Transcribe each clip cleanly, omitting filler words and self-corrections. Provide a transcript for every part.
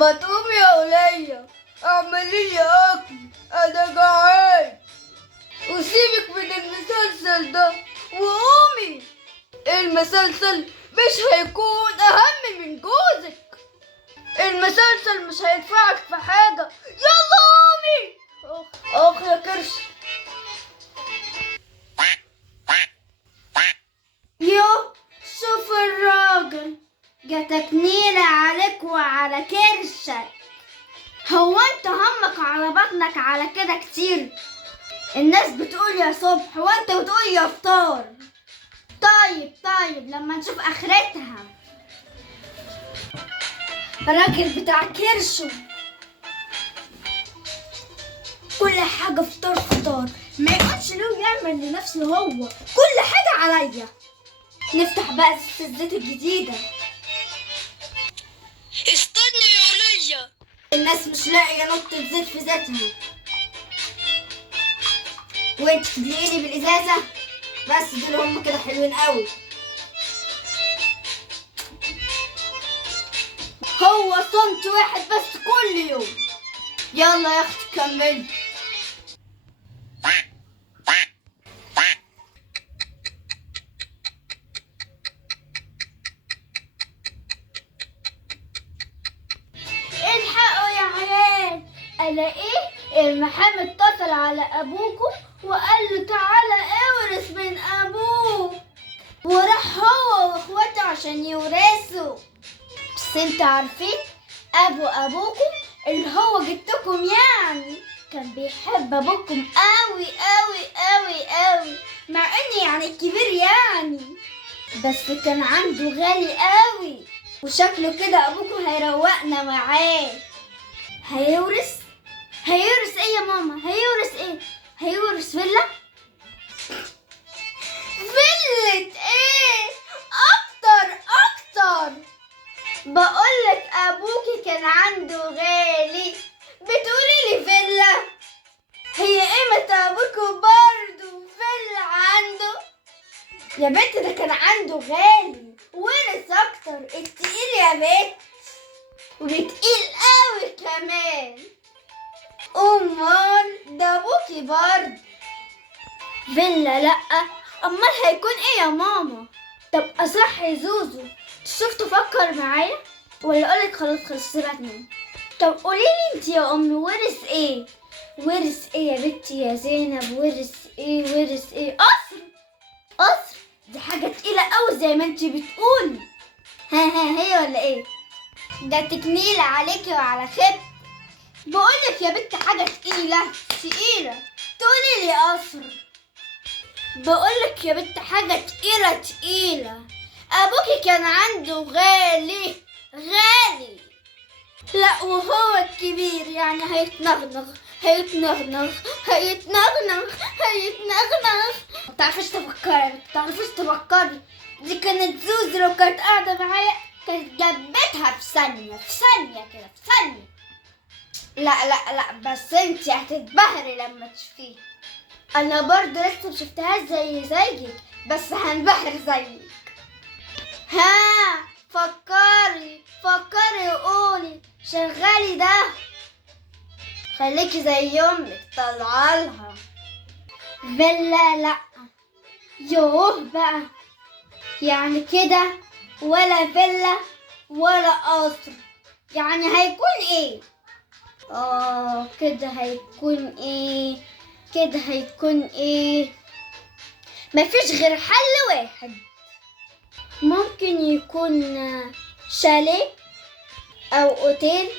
ما تقومي يا ولية اعملي لي اكل، انا جعان. وسيبك من المسلسل ده وقومي، المسلسل مش هيكون اهم من جوزك، المسلسل مش هيدفعك في حاجة. يلا قومي. اخ يا كرش. يو، شوف الراجل جاتك نيلة عليك وعلى كرشك. هو انت همك على بطنك على كده كتير؟ الناس بتقول يا صبح وانت بتقول يا فطار. طيب لما نشوف اخرتها. الراجل بتاع كرشه كل حاجة فطار، ما يقعدش له يعمل لنفسه هو كل حاجة عليا. نفتح بقى الزيت الجديدة. استني يا ولية، الناس مش لاقية نقطة زيت في ذاتها، وانت تدلقيني بالإزازة. بس دول هم كده حلوين قوي. هو صمت واحد بس كل يوم. يلا يا اختي كملي. الحقوا يا عيال، الاقيه المحامي اتصل على ابوكم وقال له تعالى اورث من ابوك، وراح هو واخواته عشان يورثوا. بس انتوا عارفين ابوكم اللي هو جدكم يعني كان بيحب ابوكم قوي قوي قوي قوي، مع اني يعني الكبير يعني، بس كان عنده غالي قوي. وشكله كده ابوكم هيروقنا معاه. هيورث ايه يا ماما؟ هيورث ايه؟ هيورث فيلا. فيلة ايه؟ اكتر. بقولك ابوكي كان عنده غالي، بتقولي لي فيلا؟ هي قيمة ابوكوا برضو فيلا عنده؟ يا بنت ده كان عنده غالي ورث اكتر. التقيل يا بنت، وبتقيل قوي كمان. امال ده ابوكي برضو فيلا؟ لا، امال هيكون ايه يا ماما؟ طب اصحي زوزو تشوف تفكر معايا ولا اقولك خلاص سيبك. طب قوليلي انت يا امي، ورث ايه يا بنتي يا زينب؟ ورث ايه؟ قصر دي حاجه تقيله قوي زي ما انت بتقولي. ها هي ولا ايه؟ ده تكنيله عليكي وعلى خيبتك. بقولك يا بنت حاجه تقيله تقولي لي قصر. بقولك يا بنت حاجة تقيلة. أبوكي كان عنده غالي. لا، وهو الكبير يعني هيتنغنغ. متعرفش تفكري. دي كانت زوزو لو كانت قاعدة معايا كانت جبتها في ثانية كده. لا بس انتي هتتبهري لما تشوفيه. انا برضه لسه مشفتهاش زيك، بس هنبهر زيك. ها، فكري وقولي. شغالي ده، خليكي زي امك طلعالها فيلا. لا يوه بقى، يعني كده ولا فيلا ولا قصر، يعني هيكون ايه؟ كده هيكون ايه؟ مفيش غير حل واحد. ممكن يكون شاليه او اوتيل.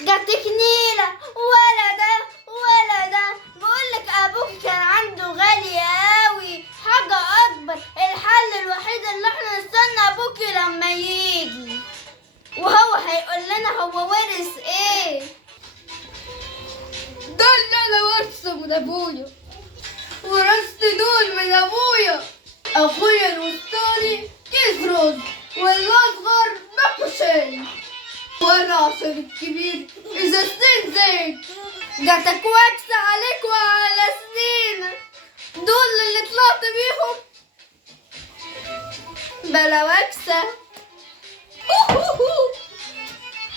جاتك نيلة ولا ده بقولك ابوك كان عنده غالي قوي حاجة اكبر. الحل الوحيد اللي احنا نستنى ابوكي لما يجي وهو هيقول لنا هو ورث ايه. ده اللي انا ورثه من ابويا، ورثت دول من ابويا. اخويا الوسطاني كيس رز والاصغر باكو شاي، وانا عشان الكبير ازازتين زيت. جاتك واكسة عليك وعلى سنينك، دول اللي طلعت بيهم بلا واكسة.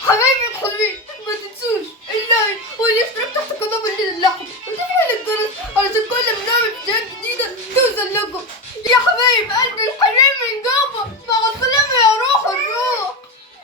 حبايبي ادخلي